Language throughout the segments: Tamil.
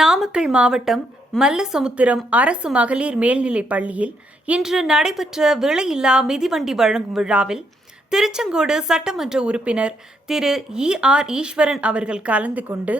நாமக்கல் மாவட்டம் மல்லசமுத்திரம் அரசு மகளிர் மேல்நிலைப் பள்ளியில் இன்று நடைபெற்ற விலையில்லா மிதிவண்டி வழங்கும் விழாவில் திருச்செங்கோடு சட்டமன்ற உறுப்பினர் திரு இ ஆர் ஈஸ்வரன் அவர்கள் கலந்து கொண்டு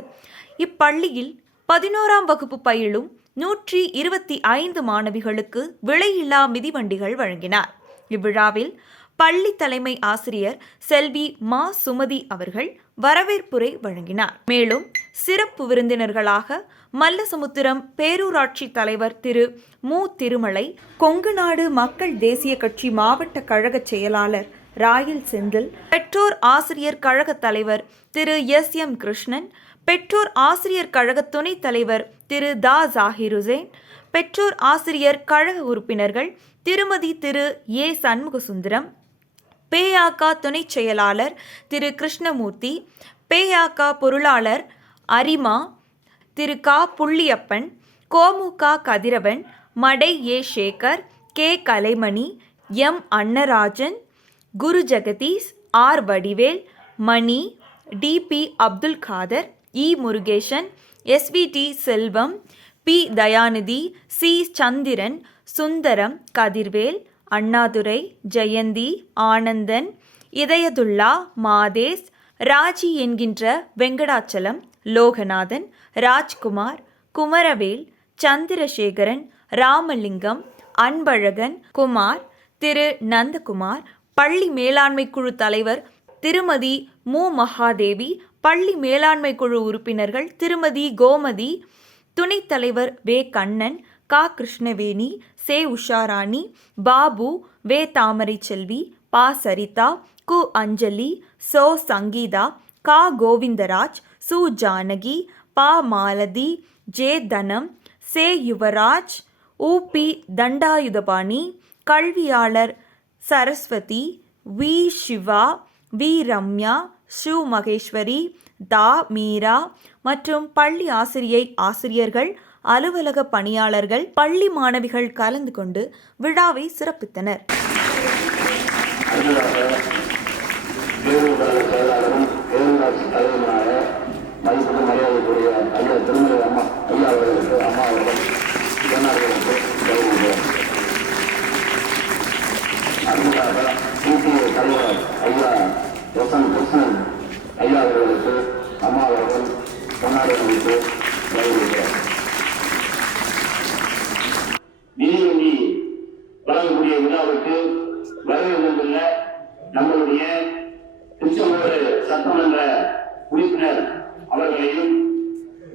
இப்பள்ளியில் பதினோராம் வகுப்பு பயிலும் நூற்றி இருபத்தி ஐந்து மாணவிகளுக்கு விலையில்லா மிதிவண்டிகள் வழங்கினார். இவ்விழாவில் பள்ளி தலைமை ஆசிரியர் செல்வி மா சுமதி அவர்கள் வரவேற்புரை வழங்கினார். மேலும் சிறப்பு விருந்தினர்களாக மல்லசமுத்திரம் பேரூராட்சி தலைவர் திரு. மு. திருமலை கொங்குநாடு மக்கள் தேசிய கட்சி மாவட்ட கழக செயலாளர் ராயல் செந்தில் பெற்றோர் ஆசிரியர் கழக தலைவர் திரு. எஸ். எம். கிருஷ்ணன் பெற்றோர் ஆசிரியர் கழக துணைத் தலைவர் திரு. தா. ஜாகிர் ஹுசேன் பெற்றோர் ஆசிரியர் கழக உறுப்பினர்கள் திருமதி திரு. ஏ. சண்முகசுந்தரம் பேயாக்கா துணைச் செயலாளர் திரு. கிருஷ்ணமூர்த்தி பேயாக்கா பொருளாளர் அரிமா திரு கா Pulliyappan Komuka Kathiravan Madai A Sekar K Kalaimani M Annarajan Guru Jagadeesh R Vadivel Mani TP Abdul Khader E Murugesan SVT Selvam P Dayanidhi C Chandran Sundaram Kathirvel Annadurai Jayanthi Anandan Idhayathulla Mathes Raji என்கின்ற வெங்கடாச்சலம் லோகநாதன் ராஜ்குமார் குமரவேல் சந்திரசேகரன் ராமலிங்கம் அன்பழகன் குமார் திரு. நந்தகுமார் பள்ளி மேலாண்மை குழு தலைவர் திருமதி மு. மகாதேவி பள்ளி மேலாண்மை குழு உறுப்பினர்கள் திருமதி கோமதி துணைத் தலைவர் வே. கண்ணன் கா. கிருஷ்ணவேணி சே. உஷாராணி பாபு வே. தாமரை செல்வி பா. சரிதா கு. அஞ்சலி சோ. சங்கீதா கா கோவிந்தராஜ் சு ஜானகி பா மாலதி ஜே தனம் சே யுவராஜ் உபி பி தண்டாயுதபாணி கல்வியாளர் சரஸ்வதி வி சிவா வி ரம்யா ஷு மகேஸ்வரி தா மீரா மற்றும் பள்ளி ஆசிரியை ஆசிரியர்கள் அலுவலக பணியாளர்கள் பள்ளி மாணவிகள் கலந்து கொண்டு விழாவை சிறப்பித்தனர் அடுத்ததாக பேரூர் கழக செயலாளரும் பேரூராட்சி தலைவருமான மதிப்புக்கு மரியாதைக்குரிய ஐயா திருமலை அம்மா ஐயா அவர்களுக்கு அம்மா அவர்கள் இளைஞர்களுக்கு கௌரவிக்கிறோம் அடுத்ததாக பிடிஏ தலைவர் ஐயா எஸ் எம் கிருஷ்ணன் ஐயா அவர்களுக்கு அம்மா அவர்கள் கொண்டாடி வைத்து கௌரவிக்கிறோம் மிதிவண்டி வழங்கக்கூடிய விழாவுக்கு வருகை நம்மளுடைய திருச்செங்கோடு சட்டமன்ற உறுப்பினர் அவர்களையும்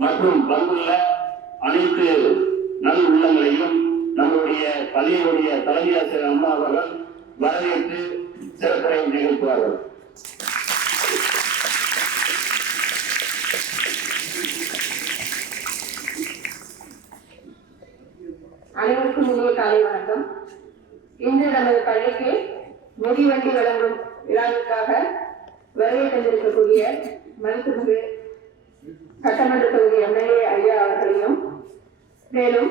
மற்றும் வந்துள்ள அனைத்து நல் உள்ளங்களையும் நம்மளுடைய பள்ளியினுடைய தலைமை ஆசிரியர் அம்மா அவர்கள் வரவேற்று சிறப்புரை நிகழ்த்துவார்கள். அனைவருக்கும் இனிய காலை வணக்கம். இன்று நமது பள்ளிக்கு மிதிவண்டி வழங்கும் விழாவிற்காக வருகை தந்திருக்கக்கூடிய மதிப்புமிகு சட்டமன்ற தொகுதி எம்எல்ஏ ஐயா அவர்களையும் மேலும்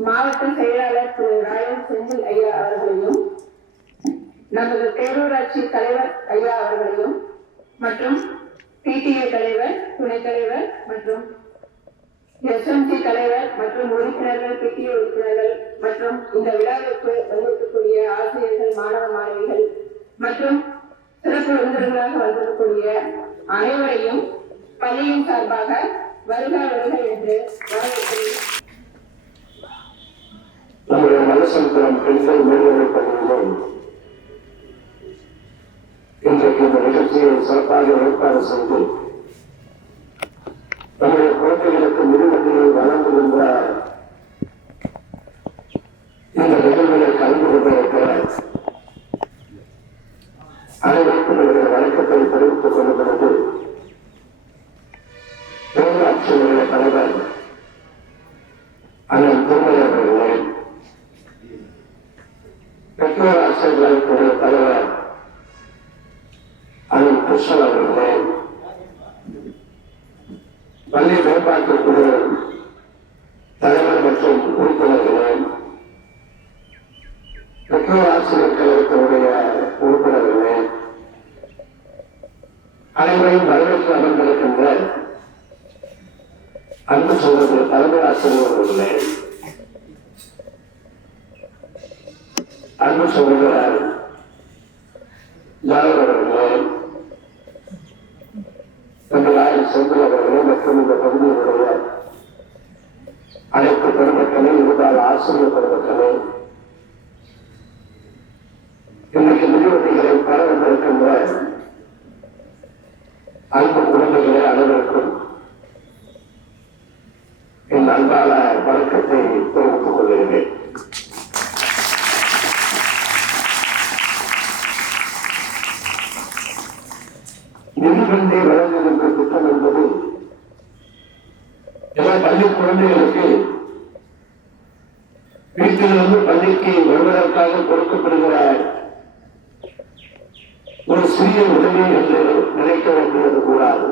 மாவட்ட செயலாளர் திரு ராயல் செந்தில் ஐயா அவர்களையும் நமது பேரூராட்சி தலைவர் ஐயா அவர்களையும் மற்றும் பிடிஏ தலைவர் துணைத் தலைவர் மற்றும் எஸ்எம்சி தலைவர் மற்றும் உறுப்பினர்கள் பிடிஏ உறுப்பினர்கள் மற்றும் இந்த விழாவிற்கு வந்திருக்கக்கூடிய ஆசிரியர்கள் மாணவ மாணவிகள் மற்றும் சிறப்பு விருந்தினர்களாக வந்திருக்கக்கூடிய அனைவரையும் பள்ளியின் சார்பாக வருக வருக என்று வரவேற்கிறேன். நம்முடைய மலசமுத்திரம் பெண்கள் மேல்நிலைப் பள்ளியிலும் இன்றைக்கு இந்த நிகழ்ச்சியை சிறப்பாக ஏற்பாடு செய்து தன்னுடைய குழந்தைகளுக்கு மிதிவண்டியை வழங்குகின்ற இந்த நிகழ்வுகளை கலந்து கொண்டிருக்கிறார். அனைவருக்கும் என்னுடைய வணக்கத்தை தெரிவித்துக் கொள்கிறது. பேராட்சியுடைய தலைவர் அண்ணன் திருமலை அவர்களே பெற்றோர் ஆசிரியர்களுடைய தலைவர் அண்ணன் கிருஷ்ணன் அவர்களே பள்ளி மேம்பாட்டுக்குழு தலைவர் மற்றும் உறுப்பினர்களே பெற்றோர் ஆசிரியர் கழகத்தினுடைய உறுப்பினர்களே அனைவரையும் வரவேற்று அமர்ந்திருக்கின்ற அன்பு சகோதரர் தலைமை ஆசிரியர் அவர்களே அன்பு சகோதரர் ஜாதவர் அவர்களே செந்தில் அவர்களே மற்றும் இந்த பகுதியினுடைய அனைத்து பெருமக்களே இருந்தால் ஆசிரியர் பெருமக்களே இன்றைக்கு மிதிவண்டிகளை பெற வந்திருக்கின்ற அன்பு குழந்தைகளை அனைவருக்கும் என் அன்பான வணக்கத்தை மிதிவண்டி வழங்குகின்ற திட்டம் என்பது பள்ளி குழந்தைகளுக்கு வீட்டிலிருந்து பள்ளிக்கு வருவதற்காக கொடுக்கப்படுகிற ஒரு சிறிய உதவி என்று நினைக்க வேண்டியது கூடாது.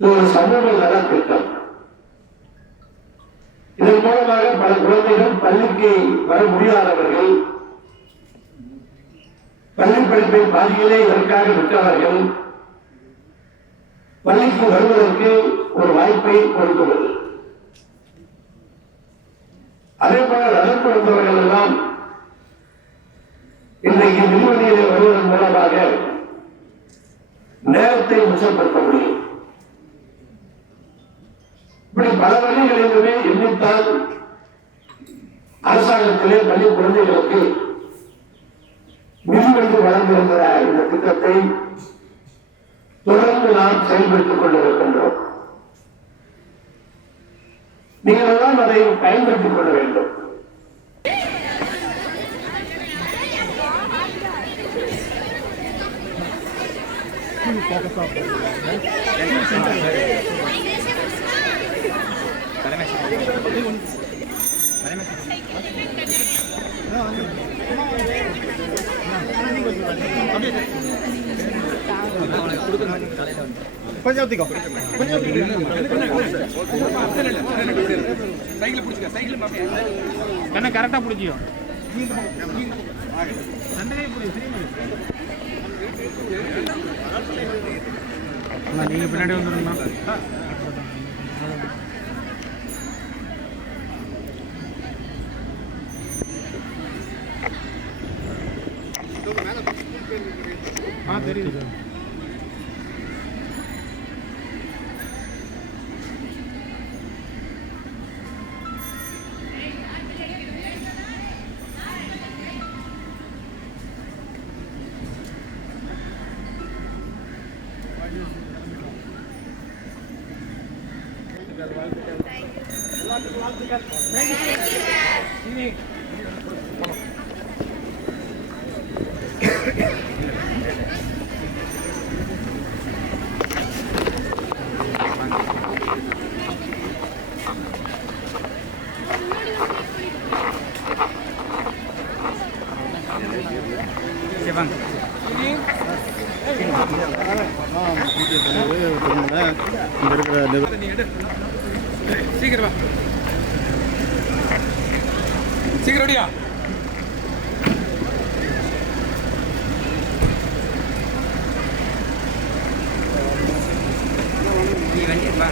இது ஒரு சமூக நலத்திட்டம் இதன் மூலமாக பல குழந்தைகள் பள்ளிக்கு வர முடியாதவர்கள் பள்ளி படிப்பை பாதியிலே இதற்காக விட்டவர்கள் பள்ளிக்கு வருவதற்கு ஒரு வாய்ப்பை கொடுக்கிறது. அதே போல நலன் கொடுத்தவர்கள் எல்லாம் இன்றைக்கு மின்வெளியிலே வருவதன் மூலமாக நேரத்தை மிச்சப்படுத்த முடியும். இப்படி பல வழிகளிலுமே எண்ணித்தால் அரசாங்கத்திலே பள்ளி குழந்தைகளுக்கு மின்வெளி வழங்குகின்ற இந்த திட்டத்தை தொடர்ந்து நாம் செயல்படுத்திக் கொண்டிருக்கின்றோம். நீங்கள் தான் அதை பயன்படுத்திக் கொள்ள வேண்டும். கொஞ்சம் ஊத்திக்கோ கொஞ்சம் கண்ணை கரெக்டாக பிடிச்சிக்கோ நீங்கள் பின்னாடி வந்துருங்கண்ணா சரி வாங்க இங்க இருக்கிற சீக்கிரமா வா. சீக்கிரம் ரெடியா நீ வண்டி வா